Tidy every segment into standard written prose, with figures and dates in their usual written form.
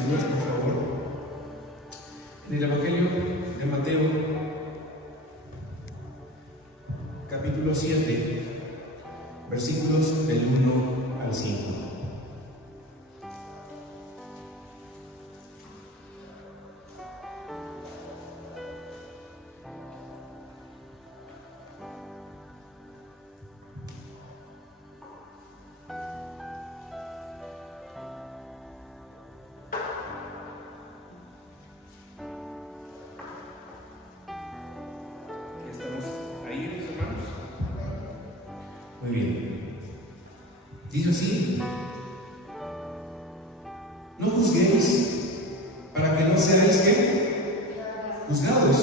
Escrituras, por favor. En el Evangelio de Mateo, capítulo 7, versículos del 1 al 5. Muy bien. Dice así: no juzguéis para que no seáis ¿qué? Juzgados,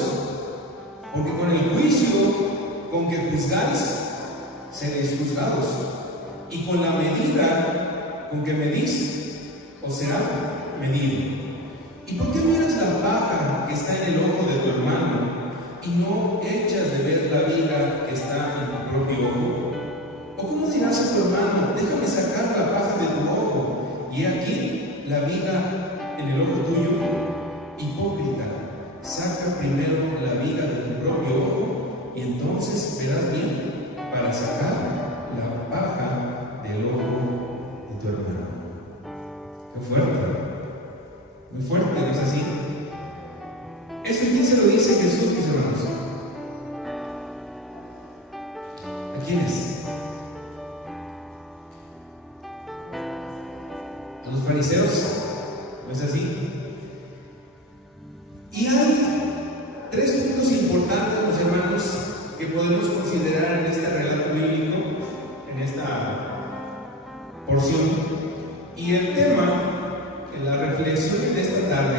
porque con el juicio con que juzgáis seréis juzgados, y con la medida con que medís os será medido. ¿Y por qué miras la paja que está en el ojo de tu hermano y no echas de ver la viga que está en tu propio ojo? ¿O cómo dirás a tu hermano, déjame sacar la paja de tu ojo, y aquí la viga en el ojo tuyo? Hipócrita, saca primero la viga de tu propio ojo, y entonces verás bien para sacar la paja del ojo de tu hermano. Qué fuerte, muy fuerte, ¿no es así? ¿Esto quién se lo dice Jesús, mis hermanos? ¿A quiénes? A los fariseos, ¿no es así? Y hay tres puntos importantes, mis hermanos, que podemos considerar en este relato bíblico, en esta porción. Y el tema, en la reflexión de esta tarde,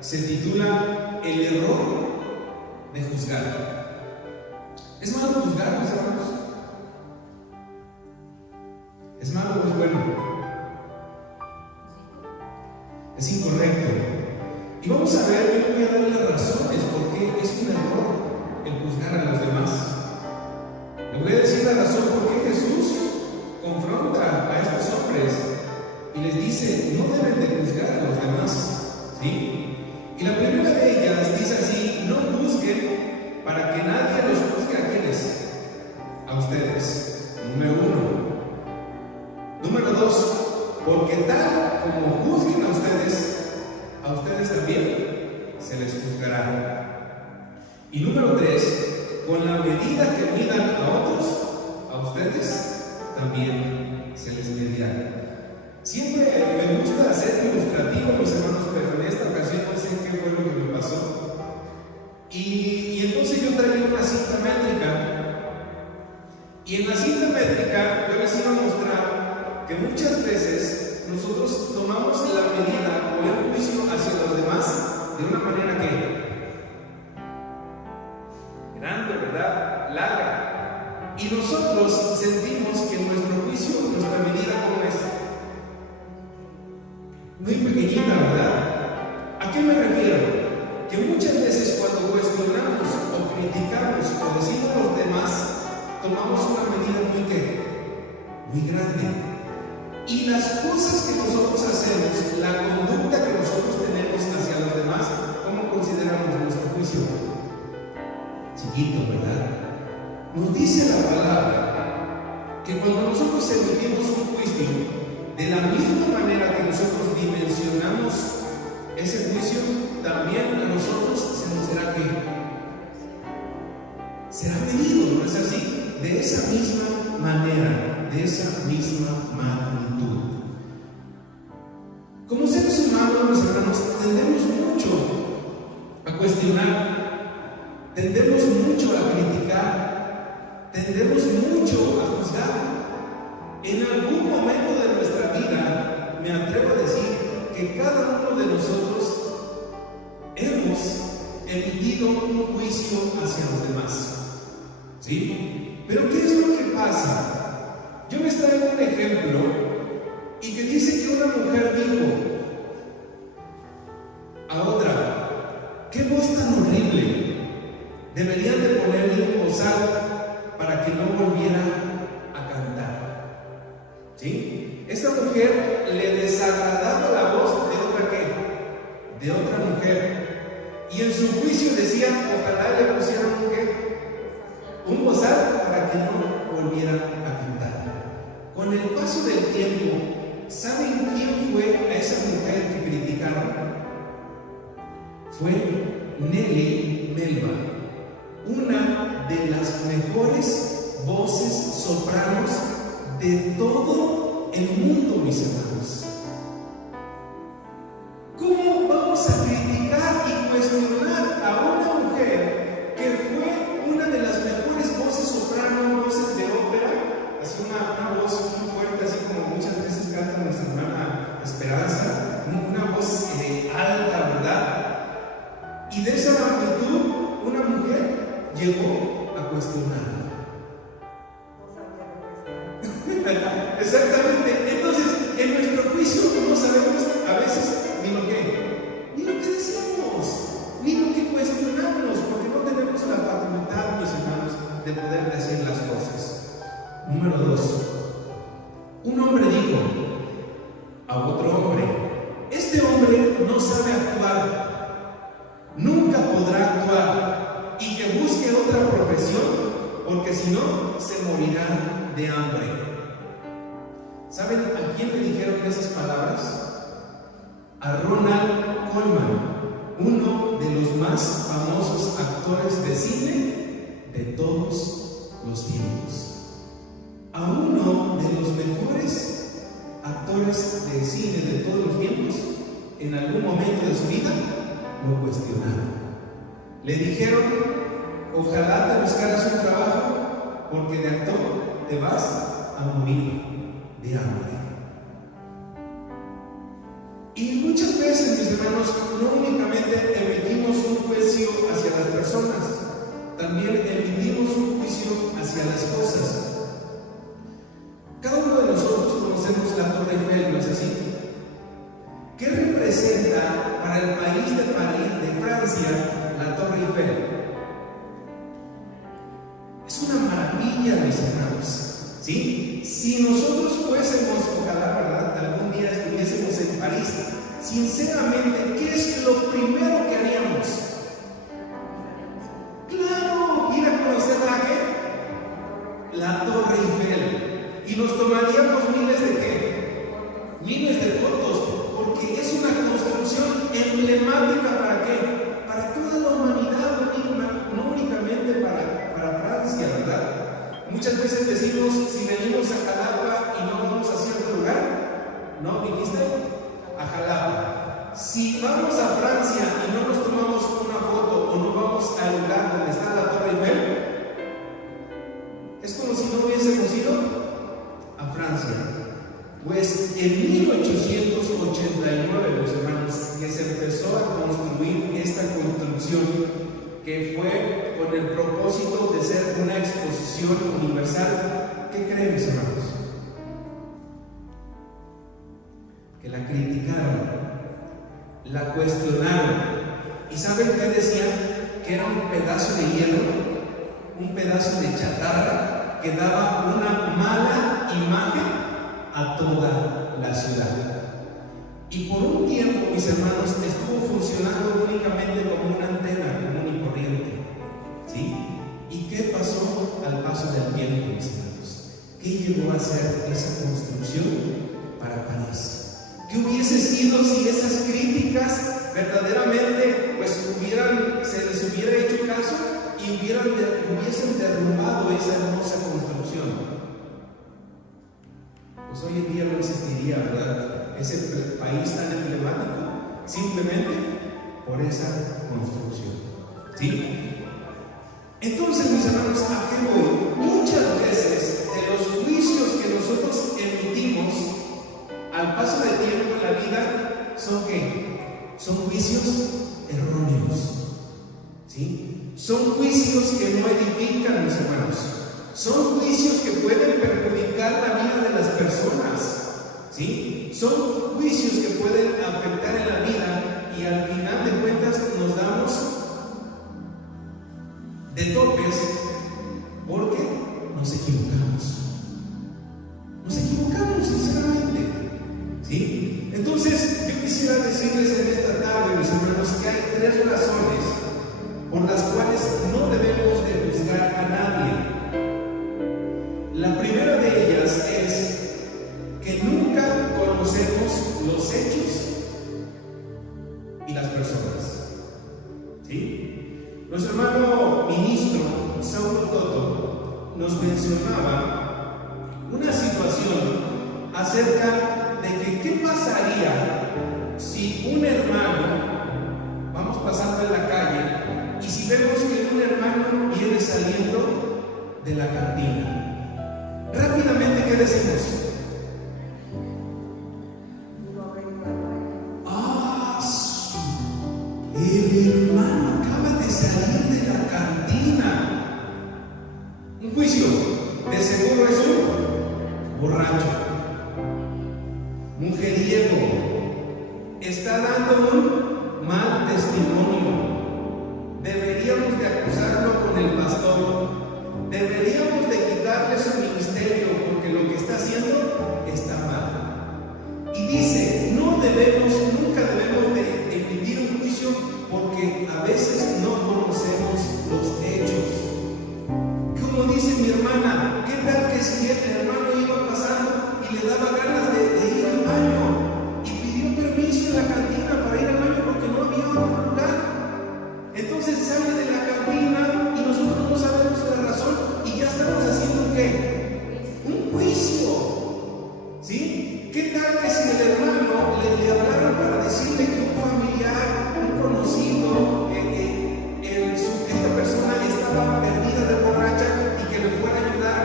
se titula El error de juzgar. ¿Es malo juzgar, mis hermanos? ¿Es malo o es bueno? Es incorrecto. Y vamos a ver, yo voy a dar las razones por qué es un error el juzgar a los demás. Le voy a decir la razón por qué Jesús confronta a estos hombres y les dice, no deben de juzgar a los demás, ¿sí? Y la primera de ellas dice así: no juzguen para que nadie los juzgue. ¿A quiénes? A ustedes. Número uno. Número dos, porque tal como juzguen a ustedes también se les juzgará. Y número tres, con la medida que midan a otros, a ustedes también se les medirá. Siempre me gusta hacer ilustrativo, mis hermanos, pero en esta ocasión no sé qué fue lo que me pasó. Y entonces yo traigo una cinta métrica. Y en la cinta métrica yo les iba a mostrar que muchas veces nosotros tomamos la medida o el juicio hacia los demás de una manera que grande, ¿verdad? Larga. Y nosotros sentimos que nuestro juicio, nuestra medida, ¿cómo es? Muy pequeñita, ¿verdad? ¿A qué me refiero? Que muchas veces cuando cuestionamos o criticamos o decimos a los demás, tomamos una medida muy grande. Y las cosas que nosotros hacemos, la conducta que nosotros tenemos hacia los demás, ¿cómo consideramos nuestro juicio? Chiquito, ¿verdad? Nos dice la palabra que cuando nosotros emitimos un juicio, de la misma manera que nosotros dimensionamos ese juicio, también a nosotros se nos será que será medido, ¿no es así? De esa misma manera, de esa misma magnitud. Como seres humanos, mis hermanos, tendemos mucho a cuestionar, tendemos mucho a criticar, tendemos mucho a juzgar. En algún momento de nuestra vida, me atrevo a decir que cada uno de nosotros hemos emitido un juicio hacia los demás, ¿sí? Pero ¿qué es lo que pasa? Yo les traigo un ejemplo y que dice que una mujer dijo a otra: ¿qué voz tan horrible? Deberían de ponerle un bozal para que no volviera a cantar, ¿sí? Esta mujer le desagradaba la voz de otra que Y en su juicio decía, ojalá le pusieran un ¿qué? Un bozal para que no volviera a cantar. Con el paso del tiempo, ¿saben quién fue a esa mujer que criticaron? Fue Nelly Melba, una de las mejores voces sopranos de todo el mundo, mis hermanos. ¿Cómo vamos a criticar y cuestionar a una mujer que fue una de las mejores voces soprano, voces de ópera? Así una voz muy fuerte, así como muchas veces canta nuestra hermana Esperanza, una voz alta, ¿verdad? Y de esa magnitud, una mujer llegó a cuestionarla. Exactamente. Entonces, en nuestro juicio no sabemos a veces ni lo que decimos, ni lo que cuestionamos, porque no tenemos la facultad, mis hermanos, de poder decir las cosas. Número 2. Un hombre dijo a otro hombre: este hombre no sabe actuar, nunca podrá actuar, y que busque otra profesión, porque si no, se morirá de hambre. ¿Saben a quién le dijeron esas palabras? A Ronald Colman, uno de los más famosos actores de cine de todos los tiempos. A uno de los mejores actores de cine de todos los tiempos, en algún momento de su vida, lo cuestionaron. Le dijeron: ojalá te buscaras un trabajo, porque de actor te vas a morir de hambre. Y muchas veces, mis hermanos, no únicamente emitimos un juicio hacia las personas, también emitimos un juicio hacia las cosas. Cada uno de nosotros conocemos la Torre Eiffel, ¿no es así? ¿Qué representa para el país de Francia la Torre Eiffel? Es una maravilla, mis hermanos, ¿sí? Si nosotros fuésemos, ojalá, ¿verdad?, algún día estuviésemos en París, sinceramente, ¿qué es lo primero que haríamos? Claro, ir a conocer la Torre Eiffel. Y nos tomaríamos miles de ¿qué? Miles de fotos, porque es una construcción emblemática. ¿Para qué? Para toda la humanidad, no únicamente para Francia, ¿verdad? Muchas veces decimos, si venimos a Jalapa y no vamos a cierto lugar, ¿no viniste? A Jalapa. Si vamos a Francia y no nos tomamos una foto o no vamos al lugar donde está la Torre Eiffel, es como si no hubiésemos ido a Francia. Pues en 1889, los hermanos, que se empezó a construir esta construcción, que fue con el propósito de ser una exposición universal. ¿Qué creen, mis hermanos? Que la criticaron, la cuestionaron. ¿Y saben qué decían? Que era un pedazo de hierro, un pedazo de chatarra que daba una mala imagen a toda la ciudad. Y por un tiempo, mis hermanos, estuvo funcionando únicamente como una antena común y corriente, ¿sí? ¿Y qué pasó al paso del tiempo, mis hermanos? ¿Qué llegó a ser esa construcción para París? ¿Qué hubiese sido si esas críticas verdaderamente se les hubiera hecho caso y hubiesen derrumbado esa hermosa construcción? Pues hoy en día no existiría, ¿verdad?, ese país tan emblemático, simplemente por esa construcción, ¿sí? Entonces, mis hermanos, ¿a qué voy? Muchas veces de los juicios que nosotros emitimos al paso del tiempo en la vida, ¿son qué? Son juicios erróneos, ¿sí? Son juicios que no edifican, mis hermanos. Son juicios que pueden perjudicar la vida de las personas, ¿sí? Son juicios que pueden afectar en la vida y al final de cuentas nos damos de topes porque nos equivocamos. Nos equivocamos, sinceramente, ¿sí? Entonces, yo quisiera decirles en esta tarde, mis hermanos, que hay 3 razones por las cuales no debemos de juzgar a nadie. La primera de ellas es que nunca conocemos los hechos y las personas. ¿Sí? Nuestro hermano ministro Saulo Toto nos mencionaba una situación acerca de que qué pasaría si un hermano, vamos pasando en la calle, y si vemos que un hermano viene saliendo de la cantina. Rápidamente, ¿qué decimos? ¡Ah! El hermano acaba de salir de la cantina. Un juicio, de seguro es un borracho, mujeriego, está dando un mal testimonio. Deberíamos de acusarlo con el pastor, deberíamos de quitarle su ministerio porque lo que está haciendo está mal. Y dice, nunca debemos de emitir un juicio porque a veces no conocemos los hechos. Como dice mi hermana, ¿qué tal que si el hermano iba pasando y le daba ganas de ir al baño y pidió permiso en la cantina para ir al baño porque no había otro lugar? Entonces sale de la cantina y nosotros no sabemos la razón y ya estamos haciendo ¿un qué? Un juicio. ¿Sí? ¿Qué tal que si el hermano le hablaron para decirle que un familiar, un conocido, esta persona estaba perdida de borracha y que le fuera a ayudar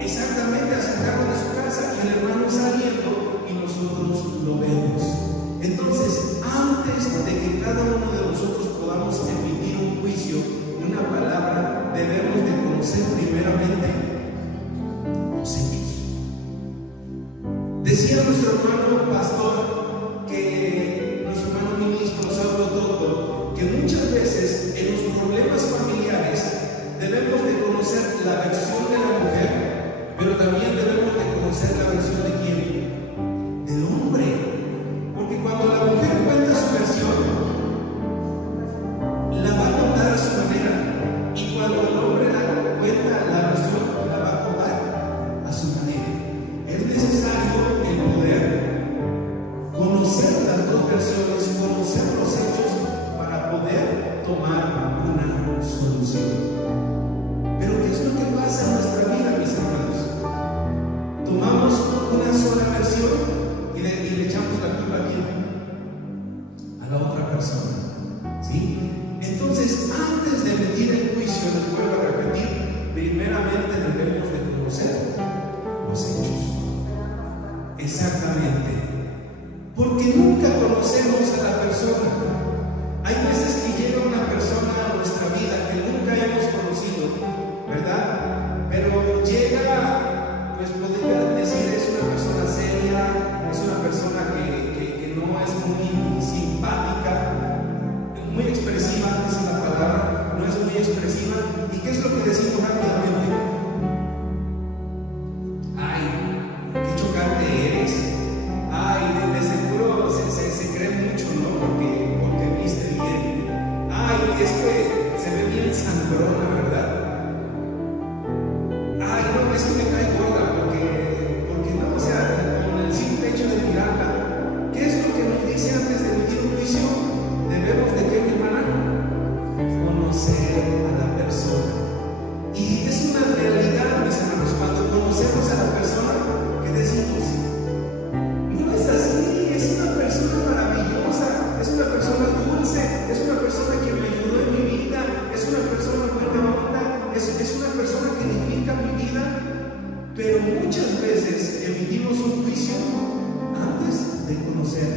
exactamente a sacarlo de su casa, y el hermano saliendo y nosotros lo vemos? Entonces, antes de que cada uno de nosotros podamos emitir un juicio y una palabra, debemos de conocer primeramente los hechos. Decía nuestro hermano pastor, nuestro hermano ministro Saulo Toto, que muchas veces en los problemas familiares debemos de conocer la versión de la mujer, pero también debemos de conocer la versión de ¿quién? Del hombre. Porque cuando la mujer cuenta su versión, la va a contar a su manera, y cuando el hombre cuenta la versión, la va a contar a su manera. Es necesario el poder conocer las dos versiones, conocer los hechos para poder tomar una solución. Pero ¿qué es lo que pasa en nuestra vida, mis hermanos? Tomamos una sola versión y le echamos la culpa a quién? A la otra persona. ¿Sí? Entonces, antes de emitir el juicio, les vuelvo a repetir, primeramente debemos de conocer los hechos. Exactamente. Porque nunca conocemos a la persona. Hay veces que llega una persona a nuestra vida que nunca hemos conocido, ¿verdad? Pero llega, pues podría decir, es una persona seria, es una persona que no es muy simpática, muy expresiva, esa es la palabra, no es muy expresiva. ¿Y qué es lo que decimos rápidamente? Ay, qué chocante eres. Ay, de seguro se cree mucho, ¿no? Porque viste bien. Ay, es que se ve bien sangrona, ¿verdad? Ay, no, es que me cae gorda, porque no, o sea, con el simple hecho de mirarla. ¿Qué es lo que nos dice antes de emitir un juicio? Debemos de ¿qué, mi hermana? Conocer a la persona. Y es una realidad, mis hermanos, cuando conocemos a la persona, ¿qué decimos? No es así, es una persona maravillosa, es una persona dulce, es una persona que me ayudó en mi vida, es una persona buena onda, es una persona que edifica mi vida. Pero muchas veces emitimos un juicio antes de conocer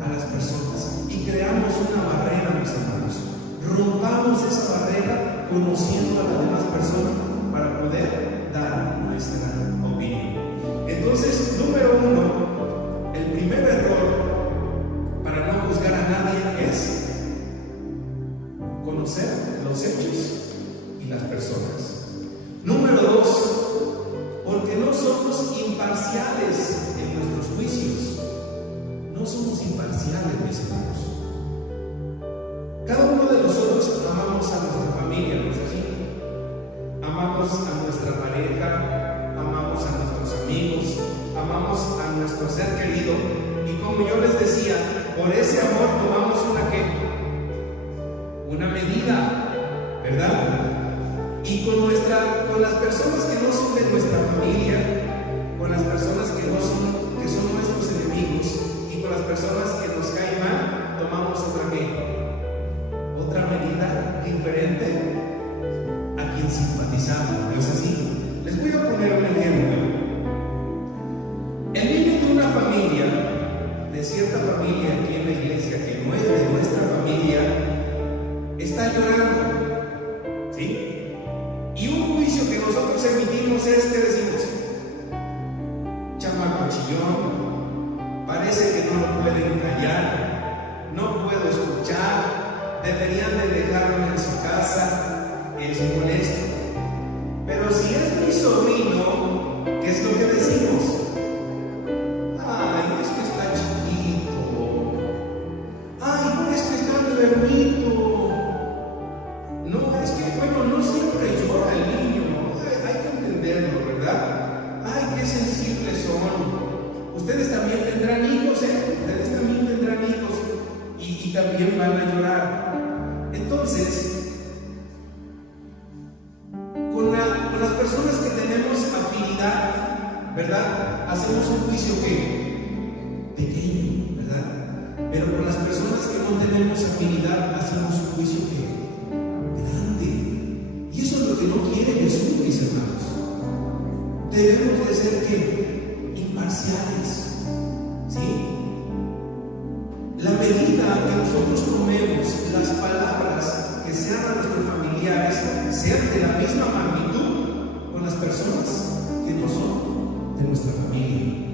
a las personas y creamos una barrera, mis hermanos. Rompamos esa barrera conociendo a las demás personas para poder dar nuestra opinión. Entonces, número uno, el primer error para no juzgar a nadie es conocer los hechos y las personas. Número dos, porque no somos imparciales en nuestros juicios. No somos imparciales, mis hermanos. Cada uno de nosotros amamos a nuestra familia, ¿no es así? Amamos a nuestra pareja, amamos a nuestros amigos, amamos a nuestro ser querido, y como yo les decía, por ese amor tomamos una medida, ¿verdad? Y con las personas que no son de nuestra familia, con las personas que son nuestros enemigos, y con las personas que nos caen mal, tomamos otra medida diferente a quien simpatizamos, ¿no es así? Les voy a poner un ejemplo. El niño de una familia, de cierta familia aquí en la iglesia, que no es de nuestra familia, está llorando, ¿sí? Y un juicio que nosotros emitimos es que decimos: chamaco chillón, parece que no lo pueden callar, no puedo escuchar, deberían de dejarlo en su casa, es molesto. Pero si es mi sobrino, ¿qué es lo que decimos? Ay, es que está chiquito, ay, es que está enfermito. No, es que, bueno, no siempre llora el niño, hay que entenderlo, ¿verdad? Ay, qué sensibles son. Ustedes también tendrán hijos, ustedes también tendrán hijos, y también van a llorar. Entonces, con las personas que tenemos afinidad, ¿verdad? Hacemos un juicio que pequeño, ¿verdad? Pero con las personas que no tenemos afinidad, hacemos un juicio que grande. Y eso es lo que no quiere Jesús, mis hermanos. Debemos de ser ¿qué? Imparciales, ¿sí? La medida que nosotros tomemos, las palabras que sean a nuestros familiares, sean de la misma magnitud con las personas que no son de nuestra familia.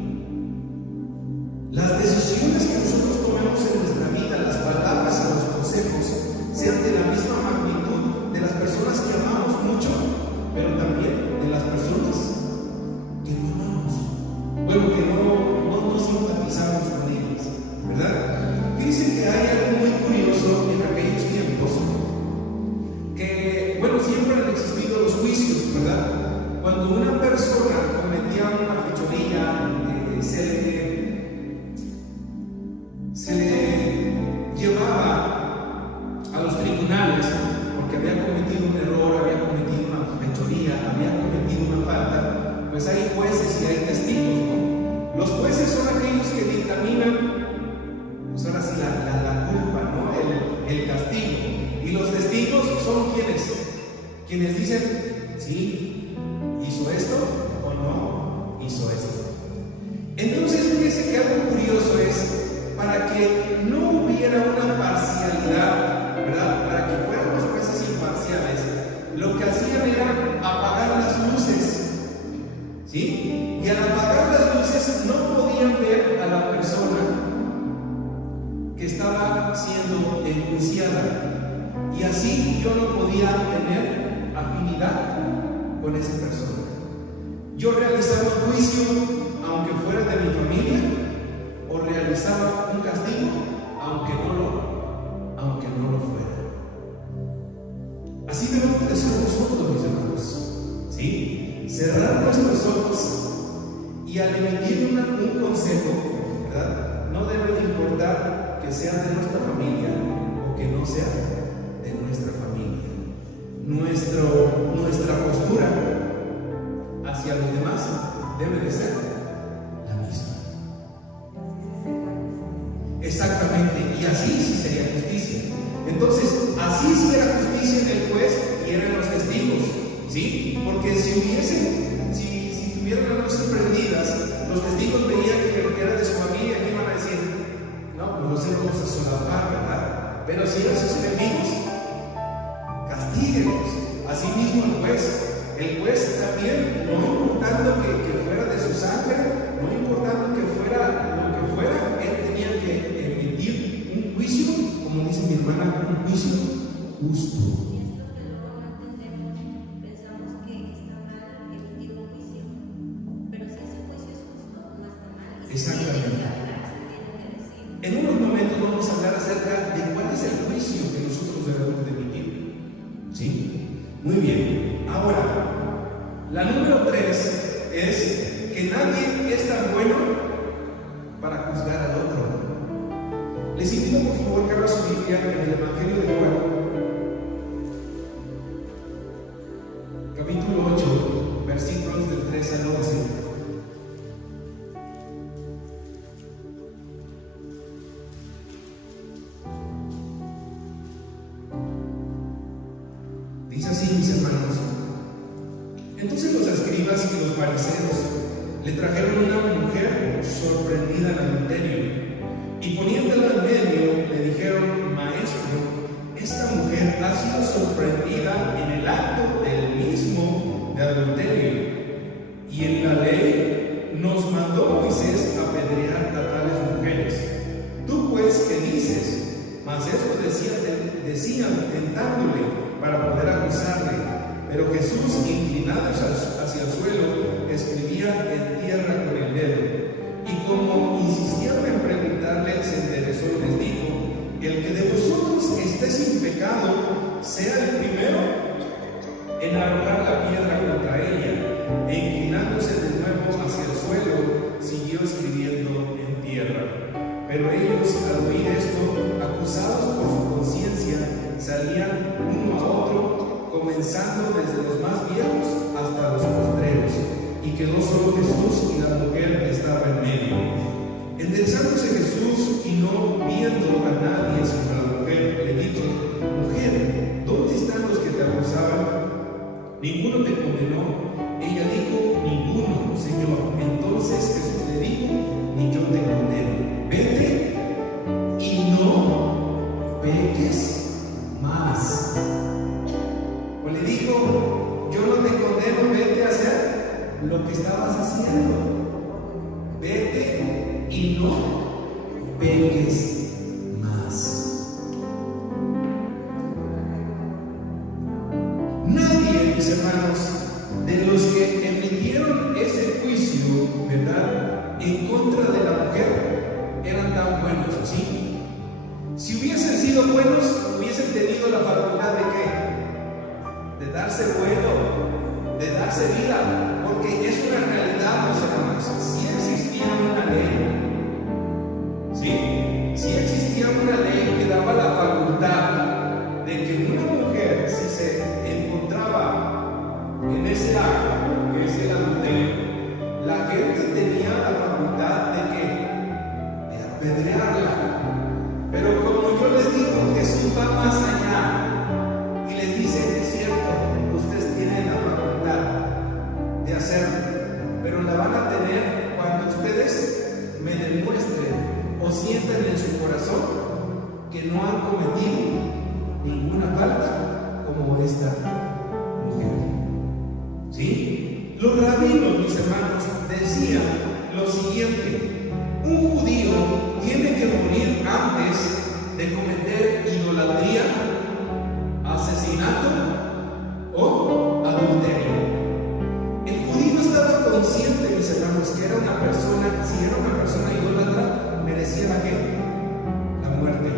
Las decisiones que nosotros tomemos en nuestra vida, las palabras y los consejos, sean de la misma magnitud de las personas que amamos mucho, pero también de las personas que no amamos, bueno, que no simpatizamos con ellas, ¿verdad? Fíjense que hay algo muy curioso en aquellos tiempos, que, bueno, siempre han existido los juicios, ¿verdad? Cuando una persona cometía una fechoría, se le llevaba a los tribunales porque había cometido un error, había cometido una fechoría, había cometido una falta. Pues hay jueces y hay testigos, ¿no? Los jueces son aquellos que dictaminan, pues ahora sí, la culpa, ¿no? El castigo. Y los testigos son quienes dicen: sí, hizo esto o no hizo esto. Entonces, fíjense que algo curioso es, para que no hubiera una parcialidad, ¿verdad? Para que fueran los jueces imparciales, lo que hacían era apagar las luces, ¿sí? Y al apagar las luces no podían ver a la persona que estaba siendo enjuiciada, y así yo no podía tener afinidad con esa persona. Yo realizaba un juicio aunque fuera de mi familia, o realizaba un castigo aunque no lo fuera. Así debemos de ser nosotros, mis hermanos, ¿sí? Cerrar nuestros ojos y al emitir un consejo, ¿verdad? No debe de importar que sea de nuestra familia o que no sea de nuestra familia. Nuestra postura hacia los demás debe de ser la misma. Exactamente, y así sí sería justicia. Entonces, así sí era justicia en el juez y eran los testigos, ¿sí? Porque si tuvieran las luces prendidas, los testigos veían que era de su familia, que iban a decir: no, pues los íbamos a solapar, ¿verdad? Pero si eran sus enemigos, castíguenlos. Así mismo el juez también, no importando que fuera de su sangre, no importando que fuera lo que fuera, él tenía que emitir un juicio, como dice mi hermana, un juicio justo. Exactamente. En unos momentos vamos a hablar acerca de cuál es el juicio que nosotros debemos de emitir. Muy bien. Ahora, la número 3 es que nadie es tan bueno para juzgar al otro. Les invito por favor que abran su Biblia en el Evangelio de Juan, capítulo 8, versículos del 3 al 11. Dice así, mis hermanos: entonces los escribas y los fariseos le trajeron una mujer sorprendida en adulterio, y poniéndola en medio le dijeron: Maestro, esta mujer ha sido sorprendida en el acto del mismo de adulterio, y en la ley nos mandó Moisés apedrear a tales mujeres. Tú pues, ¿qué dices? Mas esto decían tentándole para poder acusarle. Pero Jesús, inclinado hacia el suelo, escribía en tierra con el dedo. Y como insistieron en preguntarle, se enderezó y les dijo: el que de vosotros esté sin pecado, sea el primero en arrojar la piedra contra ella. E inclinándose de nuevo hacia el suelo, siguió escribiendo en tierra. Pero ellos, al oír esto, acusados por su conciencia, salían uno a otro, comenzando desde los más viejos hasta los postreros, y quedó solo Jesús y la mujer que estaba en medio. Enderezándose Jesús y no viendo a nadie sino a la mujer, le dijo: Mujer, ¿dónde están los que te acusaban? ¿Ninguno te condenó? Ella dijo: Ninguno, Señor. Entonces Jesús le dijo: Ni yo te condeno. Vete y no peques más. O le dijo: yo no te condeno, vete a hacer lo que estabas haciendo. Vete y no peques más. Nadie, mis hermanos, de los que emitieron ese juicio, ¿verdad?, en contra de la mujer, eran tan buenos, ¿sí? Si hubiesen sido buenos, hubiesen tenido la facultad de ¿qué? De darse vuelo, de darse vida, porque es una realidad, mis hermanos. Si existía una ley, ¿sí? Si existía una ley que daba la facultad de que una mujer, si se encontraba en ese acto, que es el adulterio, la gente tenía la facultad de ¿qué? De apedrearla. Pero como yo les digo, Jesús va más allá y les dice: es cierto, ustedes tienen la facultad de hacerlo, pero la van a tener cuando ustedes me demuestren o sientan en su corazón que no han cometido ninguna falta como esta mujer. ¿Sí? Los rabinos, mis hermanos, decían lo siguiente: un judío tiene que morir antes de cometer idolatría, asesinato o adulterio. El judío estaba consciente, mis hermanos, que era una persona, si era una persona idólatra, merecía la ¿qué? La muerte.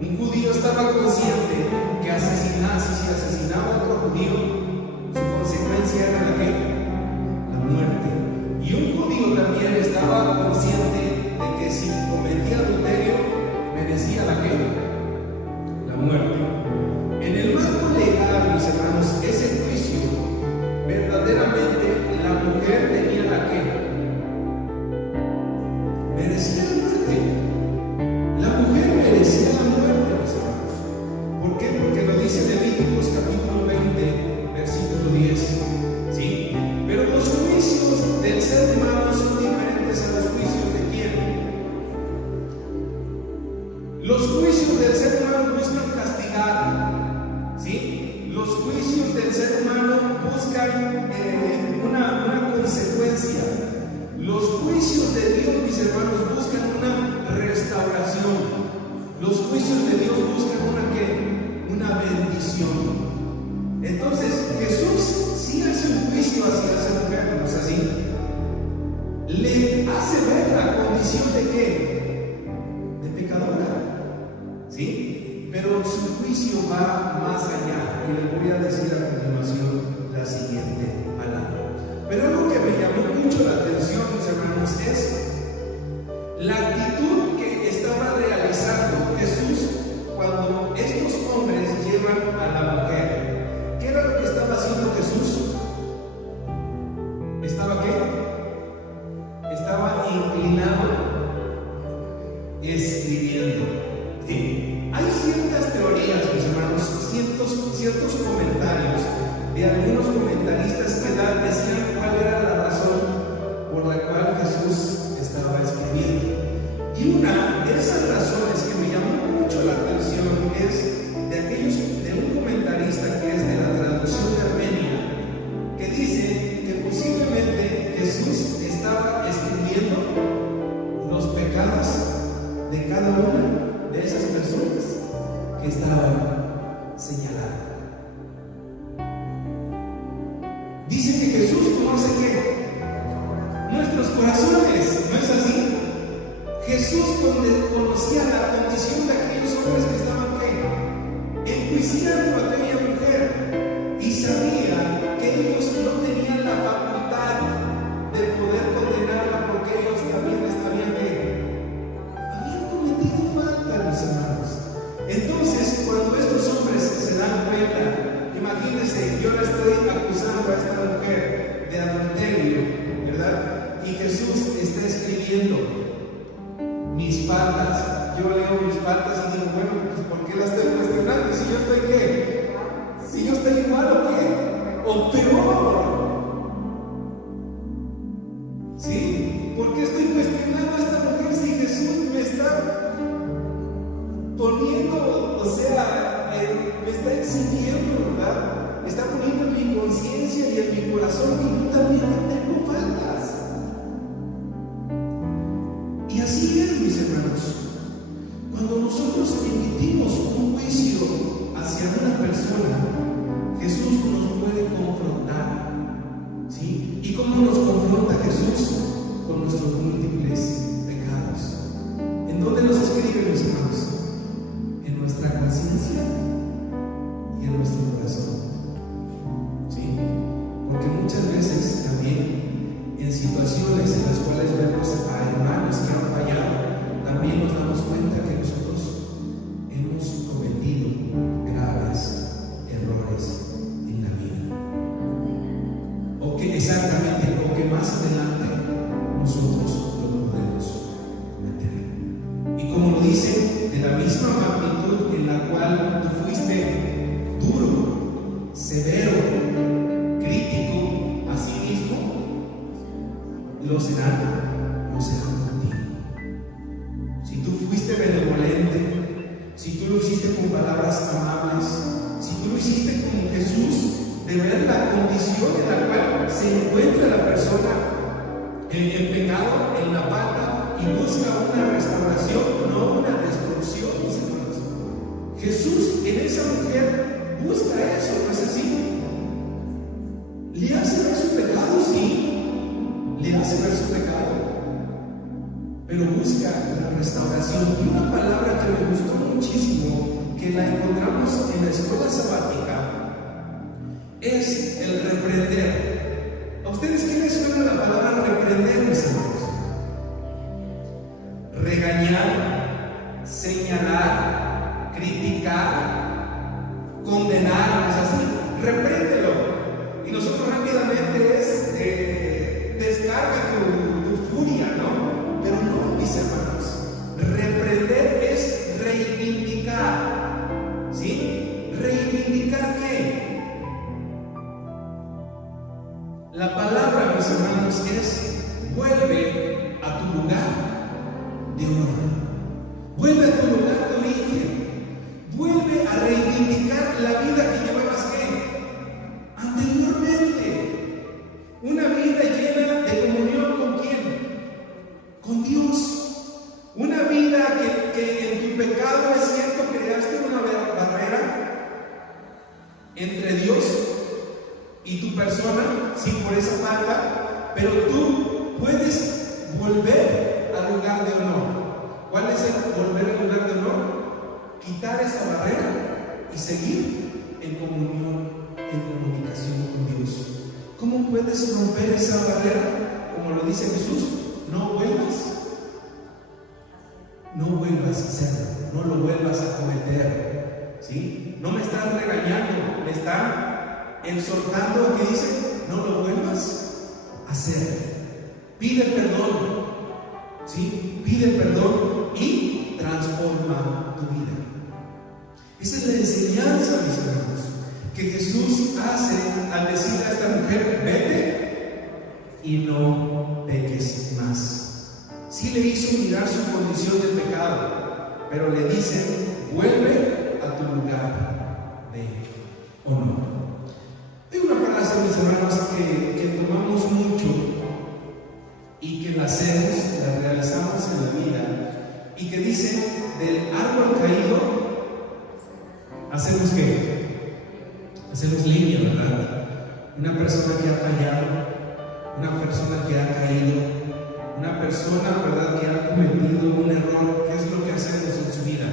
Un judío estaba consciente que si asesinaba a otro judío, su consecuencia era la ¿qué? La muerte. Y un judío también estaba consciente de que si cometía adulterio, merecía la ¿qué? La muerte. En el marco legal, mis hermanos, ese juicio, verdaderamente la mujer tenía la ¿qué? Merecía la muerte. La mujer merecía la muerte, mis hermanos. ¿Por qué? Porque lo dice Levíticos capítulo 20, versículo 10. ¿Sí? Pero los juicios del ser humano son diferentes a los juicios de quién. Los juicios del ser humano buscan castigar, ¿sí? Los juicios del ser humano buscan una consecuencia. Los juicios de Dios, mis hermanos, buscan una restauración. Los juicios de Dios buscan una ¿qué? Una bendición. Entonces Jesús sí hace un juicio hacia esa mujer, ¿no es así? Le hace ver la condición de ¿qué? De pecadora, ¿sí? Pero su juicio va más allá. y les voy a decir a continuación la siguiente palabra. Pero algo que me llamó mucho la atención, mis hermanos, es la actitud que estaba realizando Jesús cuando estos hombres llevan a la mujer. ¿Qué era lo que estaba haciendo Jesús? ¿Estaba qué? Estaba inclinado, escribiendo. ¿Sí? Hay ciertas teorías, mis hermanos, ciertos comentarios de algunos comentaristas que decían cuál era la razón por la cual Jesús estaba escribiendo. Y una de esas razones que me llamó mucho la atención es de un comentarista que es de la traducción de Armenia, que dice que posiblemente Jesús estaba escribiendo los pecados de cada una de esas personas que estaban señalando. Dice que Jesús conoce ¿qué? Nuestros corazones, ¿no es así? Jesús conocía la condición de aquellos hombres que estaban ¿qué? Enjuiciando a aquella mujer, y sabía que ellos no tenían la facultad de poder condenarla porque ellos también habían cometido falta, mis hermanos. Entonces, cuando estos hombres se dan cuenta, imagínense, yo la estoy acusando a esta mujer de adulterio, ¿verdad? Y Jesús está escribiendo mis faltas. Yo leo mis faltas y digo, bueno, pues ¿por qué las estoy cuestionando? Si yo estoy ¿qué? Si yo estoy igual o qué? O peor. ¿Sí? ¿Por qué estoy cuestionando a esta mujer si Jesús me está poniendo, me está exigiendo, ¿verdad? Me está poniendo en mi conciencia y en mi corazón que yo también tengo faltas? Y así es, mis hermanos. Cuando nosotros emitimos un juicio hacia una persona, Jesús nos puede confrontar. ¿Sí? ¿Y cómo nos confronta Jesús? Con nuestros múltiples pecados. ¿En dónde nos escribe, mis hermanos? En nuestra conciencia y en nuestro corazón. ¿Sí? Porque muchas veces también en situaciones en las cuales vemos a hermanos que han fallado, también nos damos cuenta que nosotros hemos cometido graves errores en la vida. O que más adelante nosotros lo podemos cometer. Y como lo dice, de la misma magnitud en la cual tú fuiste duro, severo, crítico a sí mismo, lo serán contigo. Si tú fuiste benevolente, si tú lo hiciste con palabras amables, si tú lo hiciste con Jesús, de ver la condición en la cual se encuentra la persona en pecado, en la falta, y busca una restauración, no una destrucción, mis hermanos. Jesús en esa mujer busca eso, ¿no es así? ¿Le hace ver su pecado? Sí, le hace ver su pecado, pero busca la restauración. Y una palabra que me gustó muchísimo, que la encontramos en la escuela sabática, es el reprender. ¿A ustedes qué les suena la palabra reprender, mis hermanos? Regañar, señalar, criticar, condenar, es así. Repréndelo. Y nosotros rápidamente descarga tu furia, ¿no? Pero no, mis hermanos. Reprender es reivindicar. ¿Sí? ¿Reivindicar qué? La palabra, mis hermanos, es vuelve a tu lugar de honor. Vuelve a tu lugar de origen. Vuelve a reivindicar la vida que llevabas anteriormente. Una vida llena de comunión con ¿quién? Con Dios. Una vida que en tu pecado, es cierto, creaste una barrera entre Dios y tu persona, sí, por esa falta, pero tú puedes volver al lugar de honor. ¿Cuál es el volver al lugar de honor? Quitar esa barrera y seguir en comunión, en comunicación con Dios. ¿Cómo puedes romper esa barrera? Como lo dice Jesús, no vuelvas a hacerlo, no lo vuelvas a cometer, ¿sí? No me están regañando, me están exhortando a que dice, no lo vuelvas a hacer. Pide perdón, ¿sí? Pide perdón y transforma tu vida. Esa es la enseñanza, mis hermanos, que Jesús hace al decirle a esta mujer, vete y no peques más. Sí le hizo mirar su condición de pecado, pero le dicen, vuelve a tu lugar de honor. Hay una frase, mis hermanos, que tomamos mucho y que la hacemos, la realizamos en la vida, y que dice, del árbol caído, ¿hacemos qué? Hacemos leña, ¿verdad? Una persona que ha fallado, una persona que ha caído, una persona, ¿verdad?, que ha cometido un error, ¿qué es lo que hacemos en su vida?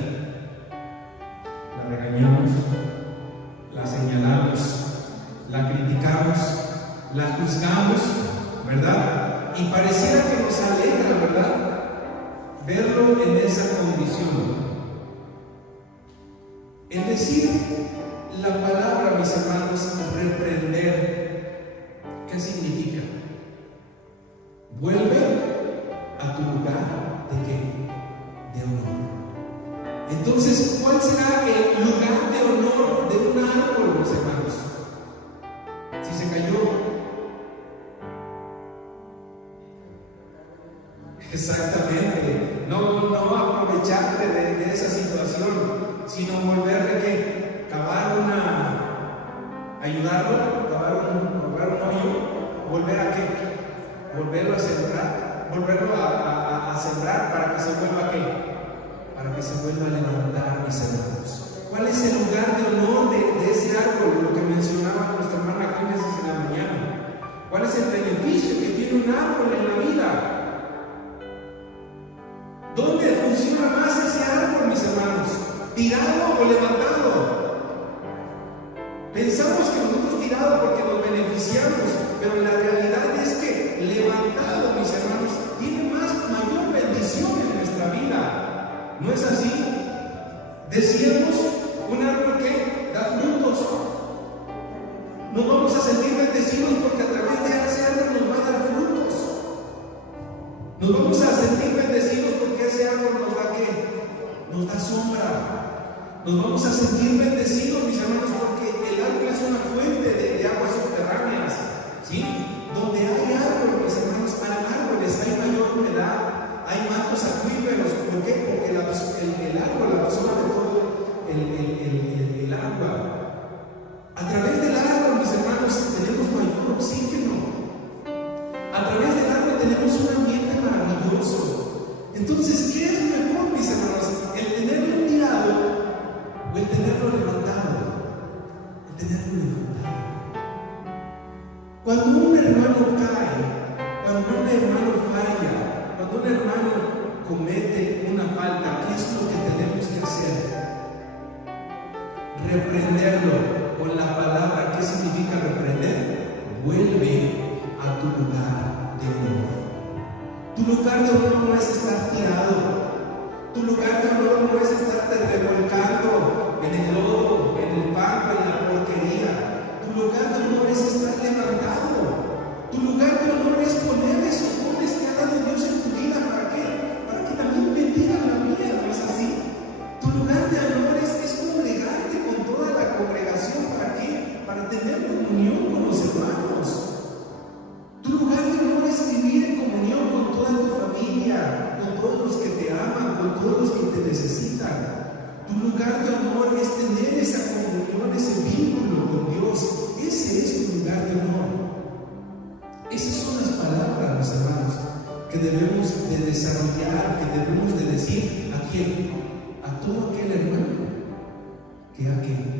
La regañamos, la señalamos, la criticamos, la juzgamos, ¿verdad? Y pareciera que nos alegra, ¿verdad?, verlo en esa condición. El decir la palabra, mis hermanos, reprender, ¿qué significa? Vuelve a tu lugar ¿de qué? De honor. Entonces, ¿cuál será el lugar de honor de un árbol, mis hermanos? Si se cayó, exactamente, no aprovecharte de esa situación, sino volver de qué? Ayudarlo, cavar un hoyo, volver a qué? Volverlo a sembrar, volverlo a sembrar para que se vuelva a qué? Para que se vuelva a levantar, mis hermanos. ¿Cuál es el lugar de honor de ese árbol? Lo que mencionaba nuestra hermana Génesis en la mañana. ¿Cuál es el beneficio que tiene un árbol en la vida? ¿Dónde funciona más ese árbol, mis hermanos? ¿Tirado o levantado? Pensamos que nosotros tirado porque nos beneficiamos, pero la realidad es que levantado, mis hermanos, tiene mayor bendición en nuestra vida. ¿No es así? Decíamos, un árbol que da frutos. Nos vamos a sentir bendecidos porque a través de ese árbol nos va a dar frutos. Nos vamos a sentir bendecidos porque ese árbol nos da ¿qué? Nos da sombra. Nos vamos a sentir bendecidos, mis hermanos, porque el árbol es una fuente de aguas subterráneas, ¿sí? Donde hay árboles, mis hermanos, hay árboles, hay mayor humedad, hay mantos acuíferos. ¿Por qué? Porque el árbol absorbe todo el agua. A través del árbol, mis hermanos, tenemos mayor oxígeno. A través del árbol tenemos un ambiente maravilloso. Entonces, ¿qué es mejor, mis hermanos? ¿El tenerlo tirado o el tenerlo levantado? El tenerlo levantado. Cuando un hermano cae, cuando un hermano falla, cuando un hermano comete una falta, ¿qué es lo que tenemos que hacer? Reprenderlo con la palabra. ¿Qué significa reprender? Vuelve a tu lugar de honor. Tu lugar de honor no es estar tirado. Tu lugar de honor no es estarte revolcando en el lodo, en el fango, en la porquería. Tu lugar de honor es estar levantado. Tu lugar de honor es poner esos dones que ha dado Dios en tu vida. ¿Para qué? Para que también bendigan la mía, ¿no es así? Tu lugar de honor es congregarte con toda la congregación. ¿Para qué? Para tener comunión con los hermanos. Tu lugar de honor es vivir en comunión con toda tu familia, con todos los que te aman, con todos los que te necesitan. Tu lugar de honor es tener esa comunión, ese vínculo con Dios. Ese es tu lugar de honor. Esas son las palabras, mis hermanos, que debemos de desarrollar, que debemos de decir a quién, a todo aquel hermano que ha caído.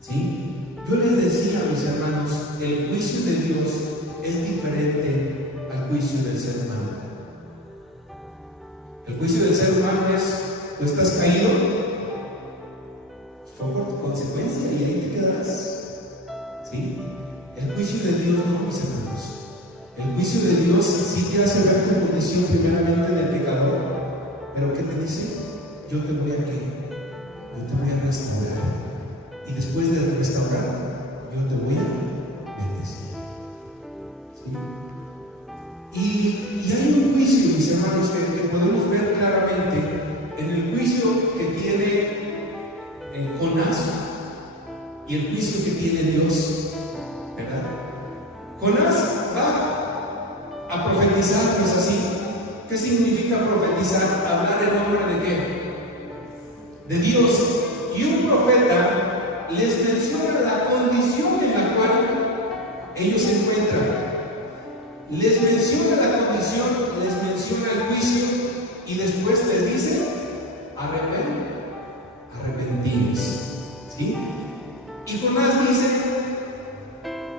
¿Sí? Yo les decía, mis hermanos, el juicio de Dios es diferente al juicio del ser humano. El juicio del ser humano es, tú estás caído, fue por tu consecuencia y ahí te quedarás. ¿Sí? El juicio de Dios no, mis hermanos. El juicio de Dios sí te hace ver tu condición primeramente de pecador, pero ¿qué te dice? Yo te voy a ¿qué? Yo te voy a restaurar. Y después de restaurar, yo te voy a bendecir. ¿Sí? Y hay un juicio, mis hermanos, que podemos ver claramente en el juicio que tiene Jonás y el juicio que tiene Dios, ¿verdad? Jonás va a profetizar, ¿no es así? ¿Qué significa profetizar? Hablar en nombre de ¿qué? De Dios. Y un profeta les menciona la condición en la cual ellos se encuentran. Les menciona la condición, les menciona el juicio y después les dice: arrepentíos. ¿Sí? Y Jonás dice: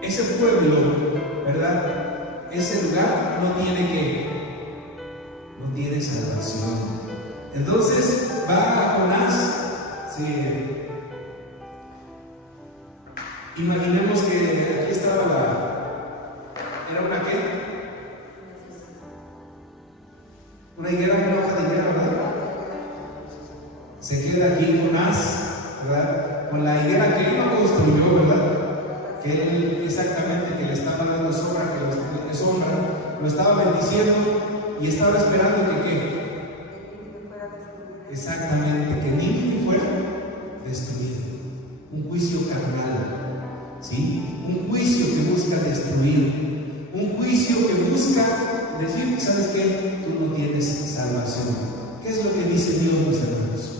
ese pueblo, ¿verdad? Ese lugar no tiene salvación. Entonces va Jonás. Sí. Imaginemos que aquí estaba ¿era una qué? Una higuera, una hoja de higuera, ¿verdad? Se queda aquí Jonás, ¿verdad? Con la higuera que él no construyó, ¿verdad? Que él exactamente, que le estaba dando sombra, que le sombra, lo estaba bendiciendo y estaba esperando que ¿qué? Exactamente, que Nínive fuera destruido. Un juicio carnal, ¿sí? Un juicio que busca destruir, un juicio que busca decir: ¿sabes qué? Tú no tienes salvación. ¿Qué es lo que dice Dios, mis hermanos?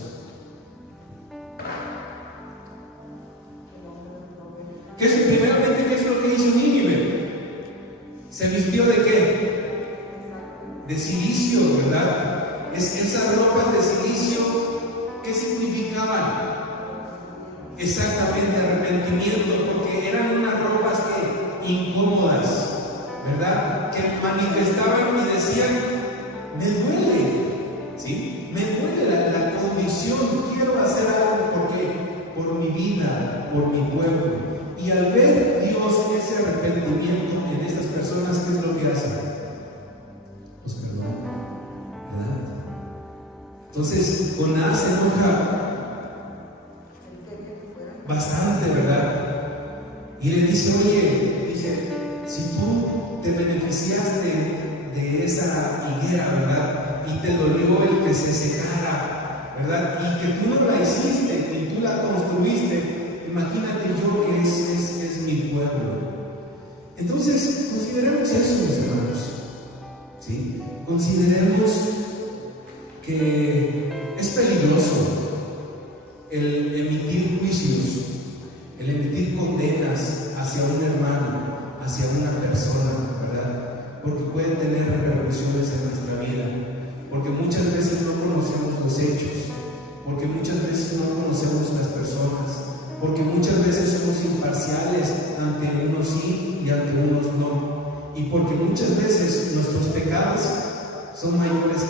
Primeramente, ¿qué es lo que hizo Nínive? ¿Se vistió de qué? De cilicio, ¿verdad? Esas ropas de cilicio, ¿qué significaban? Exactamente, arrepentimiento, porque eran unas ropas incómodas, ¿verdad? Que manifestaban y decían: me duele, ¿sí? Me duele la condición, quiero hacer algo por mi vida, por mi pueblo. Y al ver Dios ese arrepentimiento en estas personas, ¿qué es lo que hace? Los perdona, ¿verdad? Entonces Jonás se enoja bastante, ¿verdad? Y le dice: oye, si tú te beneficiaste de esa higuera, ¿verdad? Y te dolió el que se secara, ¿verdad? Y que tú no la hiciste y tú la construiste, imagínate yo que es mi pueblo. Entonces, consideremos eso, mis hermanos, ¿sí? Consideremos que es peligroso el emitir juicios, el emitir condenas hacia un hermano, hacia una persona, ¿verdad? Porque pueden tener repercusiones en nuestra vida, porque muchas veces no conocemos los hechos, porque muchas veces no conocemos las personas, porque muchas veces somos imparciales, ante unos sí y ante unos no, y porque muchas veces nuestros pecados son mayores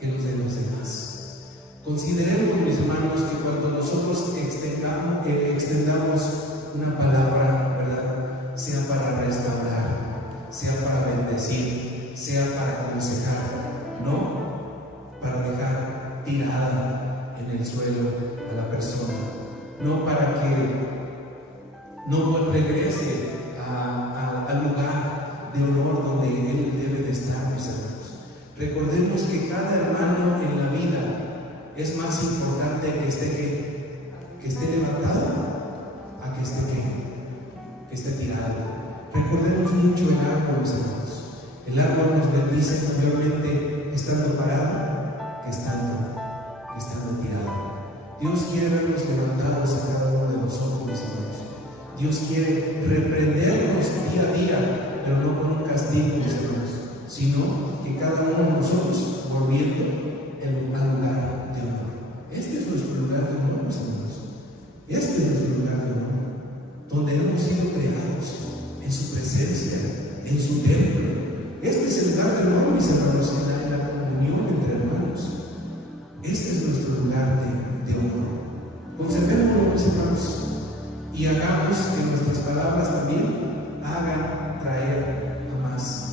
que los de los demás. Consideremos, mis hermanos, que cuando nosotros extendamos una palabra, ¿verdad?, sea para restaurar, sea para bendecir, sea para aconsejar, no para dejar tirada en el suelo a la persona, no para que no regrese al lugar de honor donde él debe de estar, mis hermanos. Recordemos que cada hermano en la vida es más importante que esté levantado a que esté tirado. Recordemos mucho el árbol, mis hermanos. El árbol nos bendice mayormente estando parado que estando tirado. Dios quiere vernos levantados a cada uno de nosotros, mis hermanos. Dios quiere reprendernos día a día, pero no con un castigo, mis hermanos, sino que cada uno de nosotros volviendo al lugar de honor. Este es nuestro lugar de honor, mis hermanos. Este es nuestro lugar de honor, donde hemos sido creados en su presencia, en su templo. Este es el lugar de honor, mis hermanos, en la comunión entre hermanos. Este es nuestro lugar de honor. y hagamos que nuestras palabras también hagan traer a más.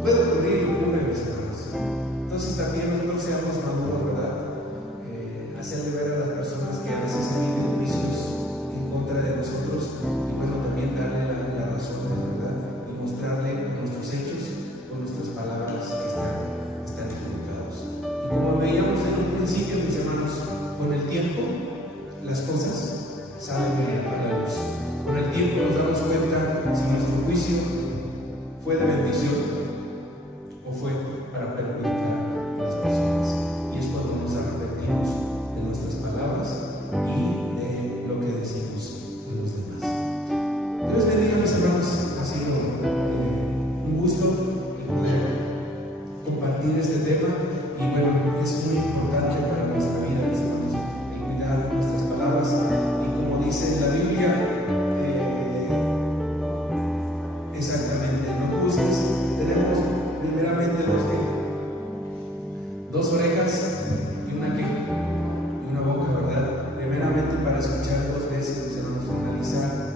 Puede ocurrir, ocurre, mis hermanos. Entonces también nosotros seamos maduros, ¿verdad? Hacerle ver a las personas que a veces han tenido juicios en contra de nosotros y bueno, también darle la razón, ¿verdad? Y mostrarle con nuestros hechos, con nuestras palabras que están equivocados. Y como veíamos en un principio, mis hermanos, con el tiempo las cosas salen bien a la luz. Con el tiempo nos damos cuenta si nuestro juicio fue de bendición o fue para perjudicar a las personas. Y es cuando nos arrepentimos de nuestras palabras y de lo que decimos de los demás. Dios bendiga, mis hermanos. Ha sido un gusto el poder compartir este tema. Y bueno, es muy importante para nuestra vida, mis hermanos, el cuidar nuestras palabras. Y como dice la Biblia, exactamente, no juzgues. Tenemos primeramente dos orejas y una boca, ¿verdad? Primeramente para escuchar 2 veces, mis hermanos, analizar